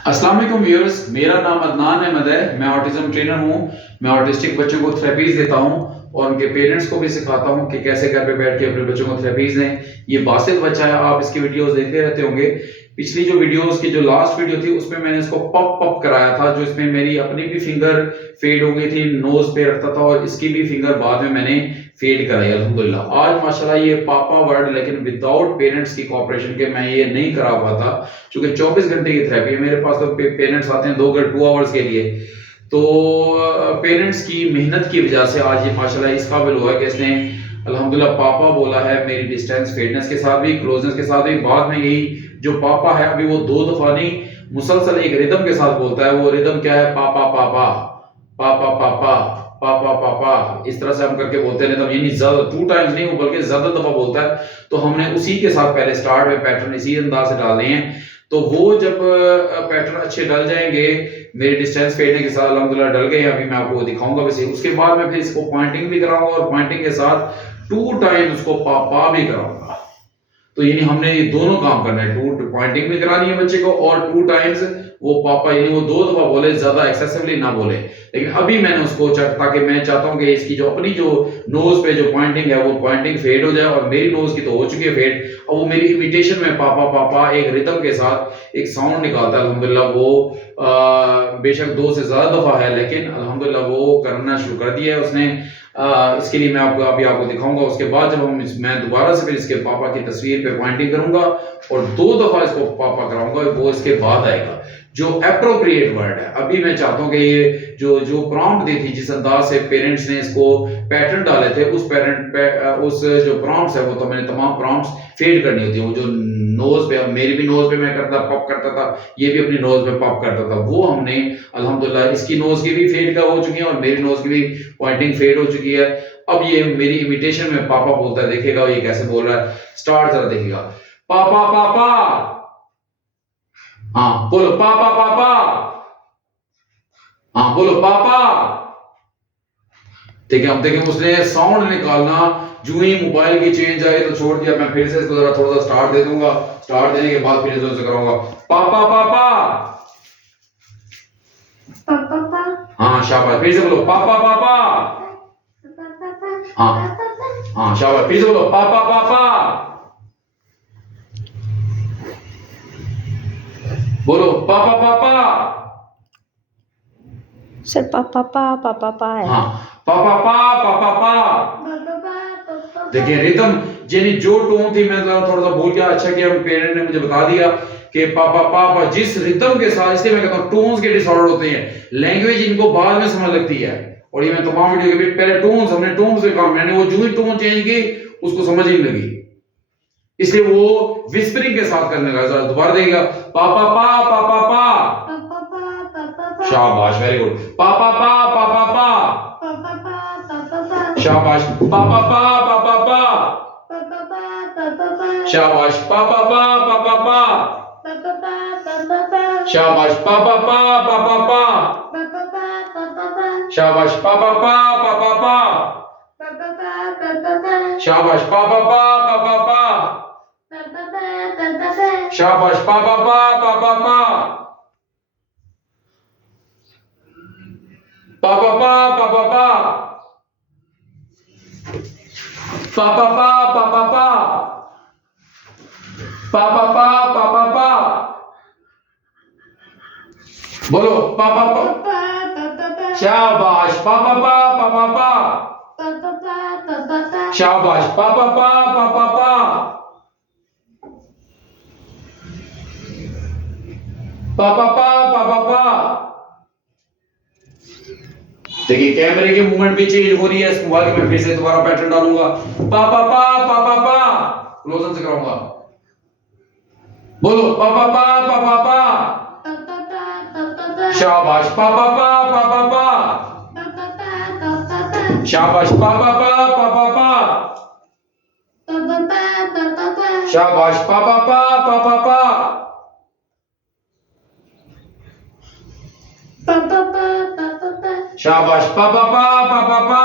अस्सलाम वालेकुम व्यूअर्स, मेरा नाम अदनान अहमद है। मैं ऑटिज्म ट्रेनर हूँ। मैं ऑटिस्टिक बच्चों को थेरेपीज देता हूँ और उनके पेरेंट्स को भी सिखाता हूँ कि कैसे घर पे बैठ के अपने बच्चों को थेरेपीज दें। ये बासित बच्चा है, आप इसकी वीडियोस देखते रहते होंगे। पिछली जो वीडियोस की जो लास्ट वीडियो थी उसमें मैंने इसको पप पप कराया था, जो इसमें मेरी अपनी भी फिंगर फेड हो गई थी, नोज पे रखता था और इसकी भी फिंगर बाद में मैंने फेड कराई अल्हम्दुलिल्लाह। आज माशाल्लाह ये पापा वर्ड, लेकिन विदाउट पेरेंट्स की कोऑपरेशन के मैं ये नहीं करा पाता, क्योंकि 24 घंटे की थेरेपी है मेरे पास। तो पेरेंट्स आते हैं 2 आवर्स के लिए, तो पेरेंट्स की मेहनत की वजह से आज ये माशाल्लाह इस काबिल हुआ है कि इसने अल्हम्दुलिल्लाह पापा बोला है। मेरी डिस्टेंस फेडनेस के साथ भी, क्लोजनेस के साथ भी। बाद में यही जो पापा है अभी वो 2 दफा नहीं, मुसलसल एक रिदम के साथ बोलता है। वो रिदम क्या है? पापा पापा पापा पापा पापा पापा, इस तरह से हम करके बोलते हैं। रिदम यानी ज्यादा 2 टाइम्स नहीं, वो बल्कि ज्यादा दफा बोलता है। तो हमने उसी के साथ पहले स्टार्ट में पैटर्न इसी अंदाज से डालने हैं। तो वो जब पैटर्न अच्छे डल जाएंगे, मेरे डिस्टेंस फेडने के साथ अल्हम्दुलिल्लाह डल गए, अभी मैं आपको दिखाऊंगा वैसे। उसके बाद मैं फिर इसको पॉइंटिंग भी कराऊंगा और पॉइंटिंग के साथ 2 टाइम्स उसको पापा भी कराऊंगा। तो यानी हमने ये दोनों काम करना है, 2 पॉइंटिंग भी करानी है बच्चे को और 2 टाइम्स वो पापा, यानी वो 2 दफा बोले, ज्यादा एक्सेसिवली ना बोले। लेकिन अभी मैंने उसको ताकि मैं चाहता हूं कि इसकी जो अपनी जो नोज पे जो पॉइंटिंग है वो पॉइंटिंग फेड हो जाए, और मेरी नोज की तो हो चुकी है फेड। और वो मेरी इमिटेशन में पापा पापा एक रिदम के साथ एक साउंड निकालता है अल्हम्दुलिल्लाह। वो बेशक 2 से ज्यादा दफा है, लेकिन अल्हम्दुलिल्लाह वो करना शुरू कर दिया है उसने। इसके लिए मैं आपको दिखाऊंगा। उसके बाद जब मैं दोबारा से फिर इसके पापा की तस्वीर पे पॉइंटिंग करूंगा और 2 दफा इसको पापा कराऊंगा, वो इसके बाद आएगा जो एप्रोप्रिएट वर्ड है। अभी मैं चाहता हूं कि ये जो जो प्रॉम्प्ट दी थी, जिस अंदाज से पेरेंट्स ने इसको पैटर्न डाले थे, उस जो प्रॉम्प्ट्स है वो तो मैंने तमाम प्रॉम्प्ट्स फेड करनी होती है। वो जो नोज पे, मेरी भी नोज पे मैं पॉप करता था, ये भी अपनी नोज पे पॉप करता था, वो हमने अल्हम्दुलिल्लाह इसकी नोज की भी फेड का हो चुकी है और मेरी नोज की भी पॉइंटिंग फेड हो चुकी है। अब ये मेरी इमिटेशन में पापा बोलता है, देखिएगा ये कैसे बोल रहा है। स्टार्ट जरा देखिएगा। पापा पापा, हाँ बोलो पापा पापा, हाँ बोलो पापा। ठीक है, अब देखें उसने साउंड निकालना जो ही मोबाइल की चेंज आई तो छोड़ दिया। मैं फिर से इसको जरा थोड़ा सा स्टार्ट दे दूंगा। स्टार्ट देने के बाद फिर से कराऊंगा। पापा पापा, पापा, हाँ शाबाश, फिर से बोलो पापा पापा। हाँ हाँ शाबाश, फिर से बोलो पापा पापा। बोलो पापा पापा। सर पापा पा है। हाँ पापा पापा पा। देखिए रिदम, यानी जो टोन थी, मैं थोड़ा सा भूल गया। अच्छा किया पेरेंट ने मुझे बता दिया कि पापा पापा जिस रिदम के साथ, इसलिए मैं कहता हूँ टोन्स के डिसऑर्डर होते हैं। लैंग्वेज इनको बाद में समझ लगती है, और ये मैं तमाम वीडियो के पहले टोन्स, हमने टोन्स पे काम, मैंने वो जो ही टोन चेंज की उसको समझ ही नहीं लगी, इसलिए वो विस्परिंग के साथ करने का। दोबारा देखिएगा। पापा पा पापा पा, शाबाश, वेरी गुड। पापा पा पापा पा, शाबाश। पापा पा पापा पा, शाबाश। पापा पा पापा पा, शाबाश। पापा पा पापा पा, शाबाश। पापा पा पापा पा, शाबाश। पापा पा पापा पा, शाबाश। पापा पा पापा पा, पापा पा पापा पा, पापा पा पापा पा, पापा पा पापा पा। बोलो पापा पा, शाबाश। पापा पा पापा पा, शाबाश। पापा पा पापा पा, पापा पा पापा पा। देखिए कैमरे की मूवमेंट भी चेंज हो रही है। इसको आगे मैं फिर से दोबारा पैटर्न डालूंगा। पापा पा पापा पा, क्लोजन से कराऊंगा। बोलो पापा पा पापा पा, शाबाश। पापा पा पापा पा, शाबाश। पापा पा पापा पा, शाबाश। पापा पा पापा पा, शाबाश। पापा पा पापा पा,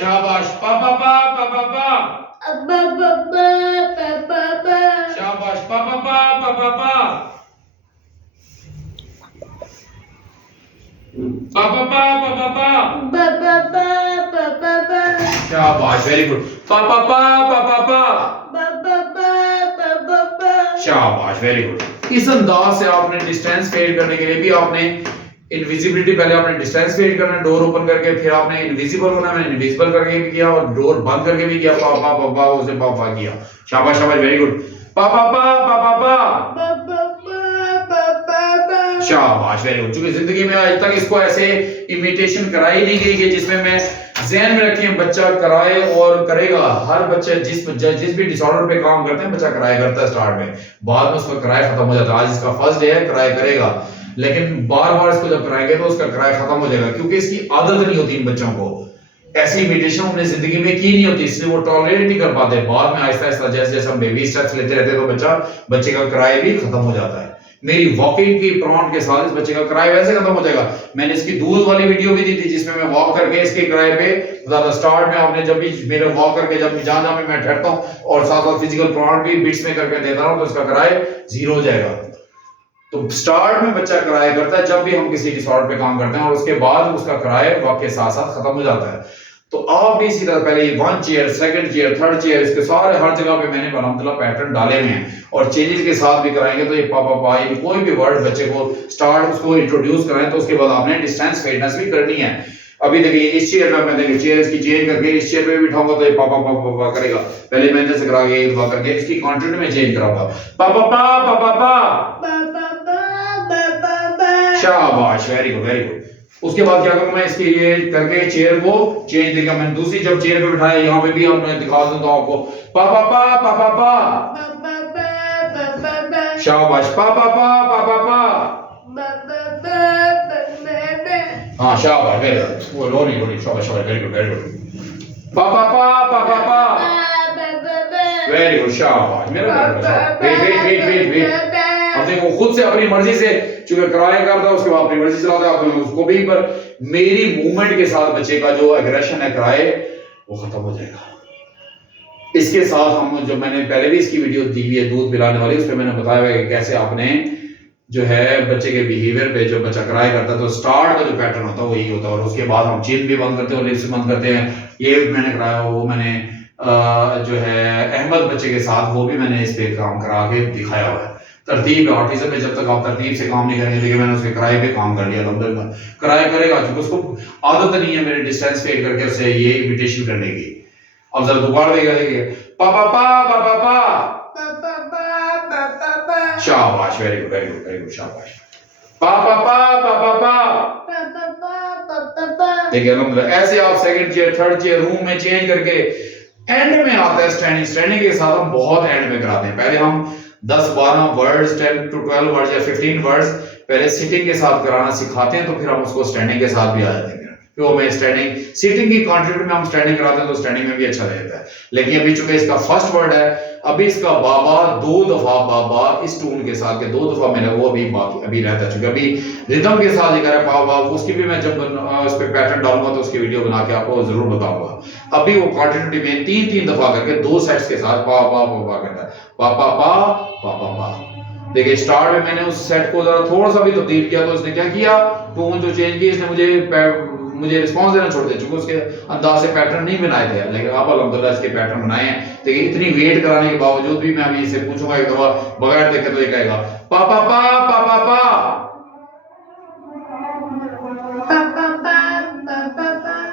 शाबाश पा पा पा पा पा पा शाबाश पा पा पा पा पा पा पा पा पा पा पा पा शाबाश वेरी गुड पा पा पा पा पा पा शाबाश वेरी गुड। इस अंदाज से आपने डिस्टेंस फेड करने के लिए भी आपने इनविजिबिलिटी, पहले आपने डिस्टेंस फेड करना, डोर ओपन करके, फिर आपने इनविजिबल होना, मैंने इनविजिबल करके भी किया और डोर बंद करके भी किया, पा पा पा पा उसे पा पा किया। शाबाश शाबाश वेरी गुड पा पा पा पा पा शाबाश वेरी गुड। चूंकि जिंदगी में आज तक इसको ऐसे इमिटेशन कराई नहीं गई कि जिसमें मैं ज़हन में रखिए बच्चा कराए और करेगा। हर बच्चा जिस भी डिसऑर्डर पे काम करते हैं बच्चा कराए करता है स्टार्ट में, बाद में उसका किराया खत्म हो जाता है। आज इसका फर्स्ट डे है, किराया करेगा, लेकिन बार बार इसको जब कराएंगे तो उसका किराया खत्म हो जाएगा, क्योंकि इसकी आदत नहीं होती इन बच्चों को, ऐसी इमिटेशन हमने जिंदगी में की नहीं होती, इसलिए वो टॉलरेट नहीं कर पाते। बाद में आहिस्ता आहिस्ता जैसे जैसे हम बेबी स्टेप्स लेते रहते हैं तो बच्चे का किराया भी खत्म हो जाता है। मेरी वॉकिंग की प्रॉन्ट के साथ इस बच्चे का किराया वैसे खत्म हो जाएगा। मैंने इसकी दूध वाली वीडियो भी दी थी जिसमें मैं वॉक करके इसके किराए पे बताता। स्टार्ट में आपने जब भी मेरे वॉक करके जब भी जहां जहां मैं ठहरता हूं और साथ साथ फिजिकल प्रॉन्ट भी बिट्स में करके देता हूं तो इसका किराया 0 हो जाएगा। तो स्टार्ट में बच्चा किराया करता है जब भी हम किसी डिसऑर्डर पे काम करते हैं, और उसके बाद उसका किराया वक्त के साथ साथ खत्म हो जाता है। तो आप भी इसी तरह पहले 1 chair, 2nd chair, 3rd chair, इसके सारे हर जगह पे मैंने अल्हम्दुलिल्लाह पैटर्न डाले हुए हैं, और चेंजेस के साथ भी कराएंगे तो ये पापा पा ये कोई भी वर्ड बच्चे को स्टार्ट उसको इंट्रोड्यूस कराएं तो उसके बाद आपने डिस्टेंस फेडनेस भी करनी है। अभी देखिए इस चेयर में मैं देखिए चेयर इसकी चेंज करके इस चेयर पे बिठाऊंगा तो ये पापा पापा करेगा। पहले मैंने जैसे करा के दुआ करके इसकी कंटेंट में चेंज कराऊंगा, पापा पा पापा पा शाबाश वेरी गुड वेरी गुड। उसके बाद क्या करूंगा मैं इसके ये करके चेयर को चेंज देगा। मैंने दूसरी जब चेयर पे बिठाया यहाँ पे भी आपने दिखा दूं तो आपको पापा पा पापा पा शाबाश पापा पा पापा पा हाँ शाबाश वेरी गुड। वो लोरी लोरी शाबाश शाबाश वेरी गुड वेरी गुड पापा पा वेरी गुड शाबाश मेरा वेट अब देखो खुद से अपनी मर्जी से चूंकि किराया करता है उसके बाद अपनी मर्जी चलाता है, आप उसको भी, पर मेरी मूवमेंट के साथ बच्चे का जो एग्रेशन है किराए वो खत्म हो जाएगा। इसके साथ हम जो मैंने पहले भी इसकी वीडियो दी हुई है दूध पिलाने वाली, उस पर मैंने बताया है कि कैसे आपने जो है बच्चे के बिहेवियर पे जो बच्चा किराया करता है तो स्टार्ट का जो पैटर्न होता है वो यही होता है, और उसके बाद हम चिन भी बंद करते हैं और लिप्स बंद करते हैं। ये मैंने कराया, वो मैंने जो है अहमद बच्चे के साथ वो भी मैंने इस पे काम करा के दिखाया हुआ है। तरतीब ऑटिज्म में जब तक आप तरतीब से काम नहीं करेंगे, देखिए मैंने उसके किराए पे काम कर लिया, अल्हम्दुलिल्लाह किराया करेगा क्योंकि उसको आदत नहीं है मेरे डिस्टेंस फेड करके उसे ये इमिटेशन करने की। अब जरा दोबारा देगा, देखिए पापा पा पापा पा शाबाश very good very good very good शाबाश पापा पा पापा पा देखिए अल्हम्दुलिल्लाह। ऐसे आप 2nd chair 3rd chair room में चेंज करके एंड में आता है स्टैंडिंग। स्टैंडिंग के साथ हम बहुत एंड में कराते हैं। पहले हम 10-12 वर्ड्स 10 to 12 वर्ड्स या 15 वर्ड्स पहले सिटिंग के साथ कराना सिखाते हैं, तो फिर हम उसको स्टैंडिंग के साथ भी आ जाते हैं। फिर वो मैं स्टैंडिंग सिटिंग की कॉन्ट्रीब्यूट में हम स्टैंडिंग कराते हैं तो स्टैंडिंग में भी अच्छा रहता है। लेकिन अभी चूंकि इसका फर्स्ट वर्ड है, अभी इसका बाबा 2 दफा बाबा इस टून के साथ के 2 दफा मैंने वो अभी बाकी अभी रहता है, चूंकि अभी रिदम के साथ ये कह रहा है उसकी भी मैं जब उस पर पैटर्न डालूंगा तो उसकी वीडियो बना के आपको जरूर बताऊंगा। अभी वो कॉन्टिन्यूटी में 3-3 दफा करके 2 सेट्स के साथ पा पा पा करता है, पापा पा पापा पा। देखिए स्टार्ट में मैंने उस सेट को जरा थोड़ा सा भी तब्दील किया तो उसने क्या किया, टोन जो चेंज की इसने मुझे रिस्पांस देना छोड़ दिया, क्योंकि उसके अंदाज से पैटर्न नहीं बनाए थे। लेकिन आप अल्हम्दुलिल्लाह इसके पैटर्न बनाए हैं। देखिए इतनी वेट कराने के बावजूद भी मैं अभी इसे पूछूंगा एक दफा बगैर देखे तो ये कहेगा पापा पा पापा पा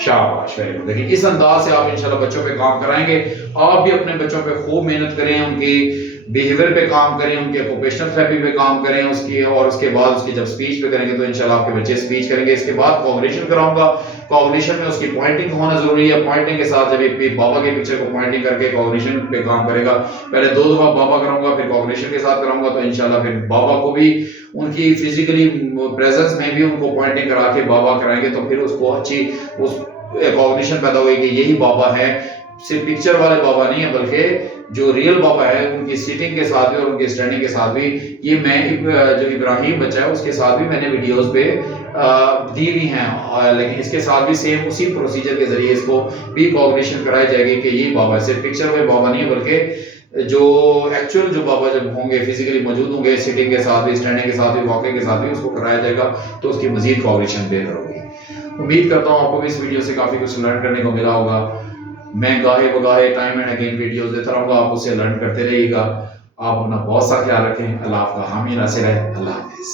शाबाश वेरी गुड। देखिए इस अंदाज से आप इंशाल्लाह बच्चों पे काम कराएंगे। आप भी अपने बच्चों पे खूब मेहनत करें, उनकी बिहेवियर पे काम करें, उनके ऑक्यूपेशनल थेरेपी पे काम करें उसकी, और उसके बाद उसकी जब स्पीच पे करेंगे तो इंशाल्लाह आपके बच्चे स्पीच करेंगे। इसके बाद कॉग्निशन कराऊंगा। कॉग्निशन में उसकी पॉइंटिंग होना जरूरी है। पॉइंटिंग के साथ जब एक बाबा के पिक्चर को पॉइंटिंग करके कॉग्निशन पे काम करेगा, पहले 2 दफा बाबा कराऊंगा फिर कॉग्निशन के साथ कराऊंगा, तो इंशाल्लाह फिर बाबा को भी उनकी फिजिकली प्रेजेंस में भी उनको पॉइंटिंग करा के बाबा कराएंगे, तो फिर उसको अच्छी उस कॉग्निशन पैदा होगी कि यही बाबा है। सिर्फ पिक्चर वाले बाबा नहीं है, बल्कि जो रियल बाबा है उनकी सीटिंग के साथ भी और उनकी स्टैंडिंग के साथ भी, ये मैं जो इब्राहिम बच्चा है उसके साथ भी मैंने वीडियोस पे दी हुई हैं, लेकिन इसके साथ भी सेम उसी प्रोसीजर के जरिए इसको भी कॉग्निशन कराई जाएगी कि ये बाबा सिर्फ पिक्चर में बाबा नहीं है, बल्कि जो एक्चुअल जो बाबा जब होंगे फिजिकली मौजूद होंगे सीटिंग के साथ भी, स्टैंडिंग के साथ भी, वॉकिंग के साथ भी, उसको कराया जाएगा तो उसकी मजीद कॉग्निशन बेहतर होगी। उम्मीद करता हूँ आपको भी इस वीडियो से काफ़ी कुछ लर्न करने को मिला होगा। मैं गाहे बगाहे टाइम एंड अगेन वीडियोस देता रहूँगा, आप उससे लर्न करते रहिएगा। आप अपना बहुत सा ख्याल रखें। अल्लाह आपका हामी नासिर है। अल्लाह हाफिज़।